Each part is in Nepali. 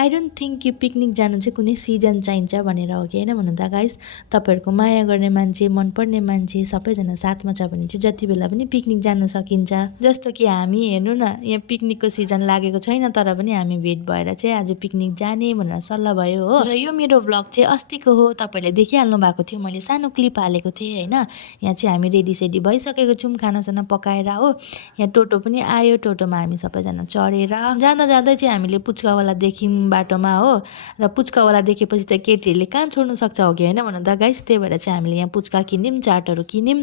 आई डोन्ट थिङ्क यो पिकनिक जानु चाहिँ कुनै सिजन चाहिन्छ भनेर हो कि होइन भन्नु त गाइस। तपाईँहरूको माया गर्ने मान्छे, मनपर्ने मान्छे सबैजना साथमा छ भने चाहिँ जति बेला पनि पिकनिक जानु सकिन्छ। जस्तो कि हामी हेर्नु न, यहाँ पिकनिकको सिजन लागेको छैन तर पनि हामी भेट भएर चाहिँ आज पिकनिक जाने भनेर सल्लाह भयो हो। र यो मेरो भ्लग चाहिँ अस्तिको हो, तपाईँले देखिहाल्नु भएको थियो, मैले सानो क्लिप हालेको थिएँ होइन। यहाँ चाहिँ हामी रेडी भइसकेको छौँ खानासाना पकाएर हो। यहाँ टोटो पनि आयो, टोटोमा हामी सबैजना चढेर जाँदा जाँदै चाहिँ हामीले पुच्कावाला देख्यौँ बाटोमा हो। र पुच्कावाला देखेपछि त केटीहरूले कहाँ छोड्नु सक्छ हो कि होइन भन्नु त गाइस। त्यही भएर चाहिँ हामीले यहाँ पुच्का किन्यौँ, चाटहरू किन्यौँ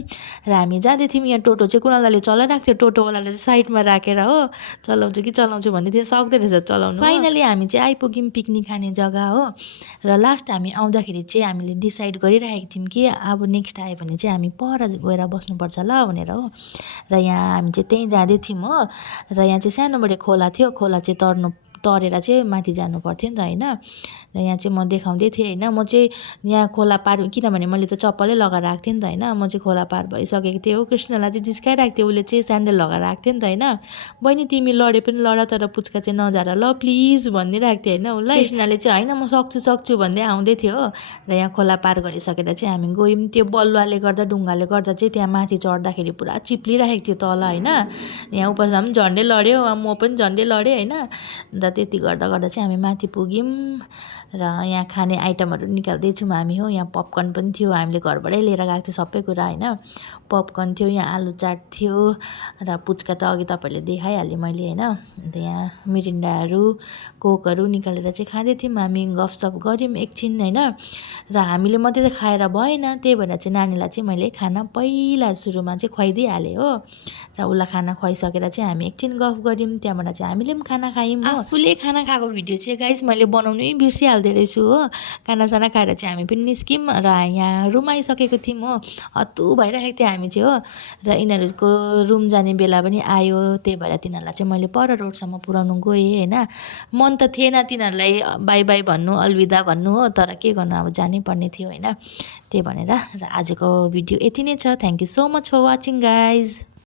र हामी जाँदै थियौँ। यहाँ टोटो चाहिँ कुनाल दाले चलाइरहेको थियो, टोटोवालाले चाहिँ साइडमा राखेर हो चलाउँछु कि चलाउँछु भन्दै थियो, सक्दै रहेछ चलाउनु। फाइनली हामी चाहिँ आइपुग्यौँ पिकनिक खाने जग्गा हो। र लास्ट हामी आउँदाखेरि चाहिँ हामीले डिसाइड गरिरहेको थियौँ कि अब नेक्स्ट आयो भने चाहिँ हामी पर गएर बस्नुपर्छ ल भनेर हो। र यहाँ हामी चाहिँ त्यहीँ जाँदै थियौँ हो। र यहाँ चाहिँ सानोबडे खोला थियो, खोला चाहिँ तरेर चाहिँ माथि जानु पर्थ्यो नि त होइन। र यहाँ चाहिँ म देखाउँदै थिएँ होइन। म चाहिँ यहाँ खोला पार, किनभने मैले त चप्पलै लगाएर आएको थिएँ नि त होइन। म चाहिँ खोला पार भइसकेको थिएँ हो। कृष्णलाई चाहिँ जिस्काइरहेको थियो, उसले चाहिँ स्यान्डल लगाएर आएको थियो नि त होइन। बहिनी तिमी लडे पनि लड तर पुच्का चाहिँ नझार ल प्लिज भनिदिरहेको थिएँ होइन उसलाई। कृष्णले चाहिँ होइन म सक्छु भन्दै आउँदै थियो हो। र यहाँ खोला पार गरिसकेर चाहिँ हामी गयौँ। त्यो बलुवाले गर्दा, ढुङ्गाले गर्दा चाहिँ त्यहाँ माथि चढ्दाखेरि पुरा चिप्लिरहेको थियो तल होइन। यहाँ उपसमा पनि झन्डै लड्यो, म पनि झन्डै लडेँ होइन। अन्त त्यति गर्दा चाहिँ हामी माथि पुग्यौँ। र यहाँ खाने आइटमहरू निकाल्दैछौँ हामी हो। यहाँ पपकर्न पनि थियो, हामीले घरबाटै लिएर गएको थियो सबै कुरा होइन। पपकर्न थियो, यहाँ आलु चाट थियो र पुच्का त अघि तपाईँहरूले देखाइहालेँ मैले होइन। अन्त यहाँ मिरिन्डाहरू, कोकहरू निकालेर चाहिँ खाँदै थियौँ हामी, गफसफ गऱ्यौँ एकछिन होइन। र हामीले मात्रै त खाएर भएन, त्यही भएर चाहिँ नानीलाई चाहिँ मैले खाना पहिला सुरुमा चाहिँ खुवाइदिइहालेँ हो। र उसलाई खाना खुवाइसकेर चाहिँ हामी एकछिन गफ गऱ्यौँ, त्यहाँबाट चाहिँ हामीले पनि खाना खायौँ हो। आफूले खाना खाएको भिडियो चाहिँ गाइस मैले बनाउनै बिर्सिहाल्दो रहेछु हो। खानासाना खाएर चाहिँ हामी पनि निस्क्यौँ र यहाँ रुम आइसकेको थियौँ हो। हत्तु भइरहेको थियो हामी चाहिँ हो। र यिनीहरूको रुम जाने बेला पनि आयो, त्यही भएर तिनीहरूलाई चाहिँ मैले पर रोडसम्म पुऱ्याउनु गएँ होइन। मन त थिएन तिनीहरूलाई बाई बाई भन्नु, अलविदा भन्नु हो, तर के गर्नु अब जानै पर्ने थियो होइन। त्यही भनेर र आजको भिडियो यति नै छ। Thank you so much for watching guys.